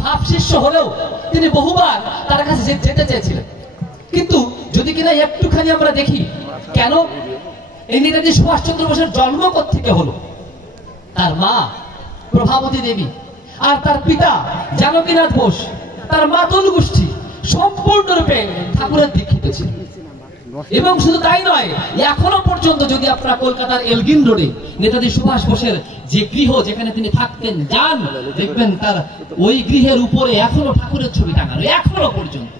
ভাব শিষ্য হলেও তিনি বহুবার তার কাছে যেতে চেয়েছিলেন, কিন্তু যদি কিনা একটুখানি আমরা দেখি কেন এই নেতাজি সুভাষচন্দ্র বোসের জন্ম কোত্থেকে হলো। তার মা প্রভাবতী দেবী আর তার পিতা জানকীনাথ বোস, তার মাতুল গোষ্ঠী সম্পূর্ণরূপে ঠাকুরের দীক্ষিত ছিল। এবং শুধু তাই নয়, এখনো পর্যন্ত যদি আপনারা কলকাতার এলগিন রোডে নেতাজি সুভাষ বোসের যে গৃহ যেখানে তিনি থাকতেন যান, দেখবেন তার ওই গৃহের উপরে এখনো ঠাকুরের ছবি টাঙানো, এখনো পর্যন্ত।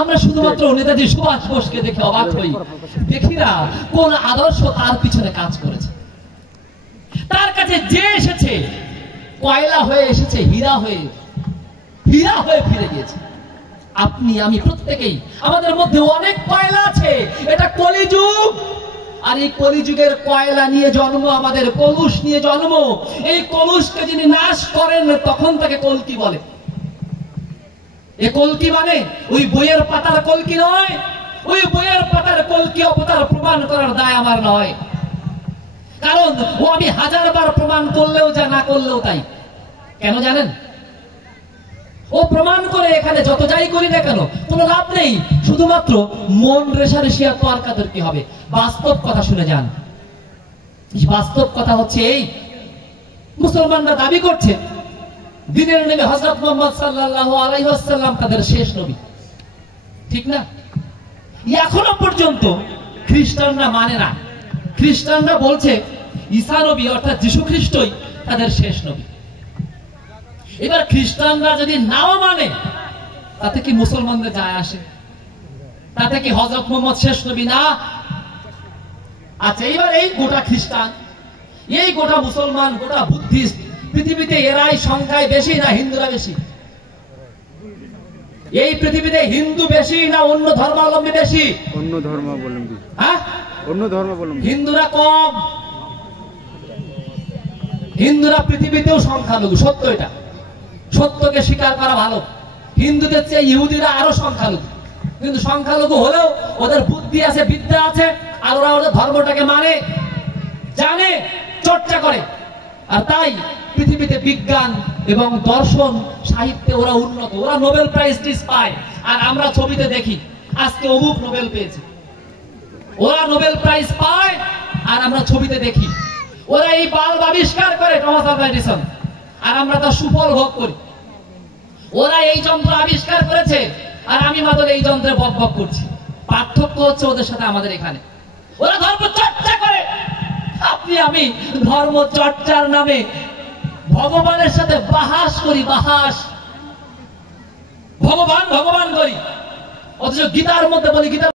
আমরা শুধুমাত্র নেতাজি সুভাষ বোসকে দেখে অবাক হই, দেখি না কোন আদর্শ তার পিছনে কাজ করেছে। তার কাছে যে এসেছে কয়লা হয়ে এসেছে, হীরা হয়ে ফিরে গিয়েছে। আপনি আমি প্রত্যেকেই, আমাদের মধ্যে অনেক কয়লা আছে, এটা কলিযুগ। আর এই কলিযুগের কয়লা নিয়ে জন্ম, আমাদের কলুষ নিয়ে জন্ম। এই কলুষকে যিনি নাশ করেন তখন তাকে কলকি বলে। এই কলকি মানে ওই বইয়ের পাতার কলকি নয়, ওই বইয়ের পাতার কলকি অবতার প্রমাণ করার দায় আমার নয়, কারণ ও আমি 1000 বার প্রমাণ করলেও যা, না করলেও তাই। কেন জানেন? ও প্রমাণ করে এখানে যত যাই করি না কেন কোনো লাভ নেই, শুধুমাত্র মন রেশারেশি আর তর্কাতর্কি হবে। বাস্তব কথা শুনে যান। বাস্তব কথা হচ্ছে এই, মুসলমানরা দাবি করছে দিনের নবী হযরত মুহাম্মদ সাল্লাল্লাহু আলাইহি ওয়াসাল্লাম তাদের শেষ নবী, ঠিক না? এখনো পর্যন্ত খ্রিস্টানরা মানে না। খ্রিস্টানরা বলছে ঈসা নবী অর্থাৎ যীশু খ্রিস্টই তাদের শেষ নবী। এবার খ্রিস্টানরা যদি নাও মানে তাতে কি মুসলমানদের যায় আসে? তাতে কি হযরত মুহাম্মদ শেষ নবী না? আচ্ছা, এবার এই গোটা খ্রিস্টান, এই গোটা মুসলমান, গোটা বুদ্ধিস্ট, পৃথিবীতে এরাই সংখ্যায় বেশি না হিন্দুরা বেশি? এই পৃথিবীতে হিন্দু বেশি না অন্য ধর্মাবলম্বী বেশি? অন্য ধর্মাবলম্বী। হ্যাঁ, অন্য ধর্মাবলম্বী। হিন্দুরা কম। হিন্দুরা পৃথিবীতেও সংখ্যালঘু, সত্য এটা, সত্যকে স্বীকার করা ভালো। হিন্দুদের চেয়ে ইহুদিরা আরো সংখ্যালঘু, কিন্তু সংখ্যালঘু হলেও ওদের বুদ্ধি আছে, বিদ্যা আছে, আর ওরা ওদের ধর্মটাকে মানে, জানে, চর্চা করে। আর তাই পৃথিবীতে বিজ্ঞান এবং দর্শন সাহিত্যে ওরা উন্নত, ওরা নোবেল প্রাইজ পায়। আর আমরা ছবিতে দেখি আজকে অমুক নোবেল পেয়েছে, ওরা নোবেল প্রাইজ পায় আর আমরা ছবিতে দেখি। ওরা এই বাল্ব আবিষ্কার করে টমাস আলভা এডিসন, আর আমরা তার সুফল ভোগ করি। ওরা এই যন্ত্র আবিষ্কার করেছে আর আমি মাত্র এই যন্ত্রে বক বক করছি। পার্থক্য হচ্ছে ওদের সাথে আমাদের এখানে, ওরা ধর্ম চর্চা করে, আপনি আমি ধর্ম চর্চার নামে ভগবানের সাথে বাহাস করি, বাহাস, ভগবান ভগবান করি, অথচ গীতার মধ্যে বলি গীতা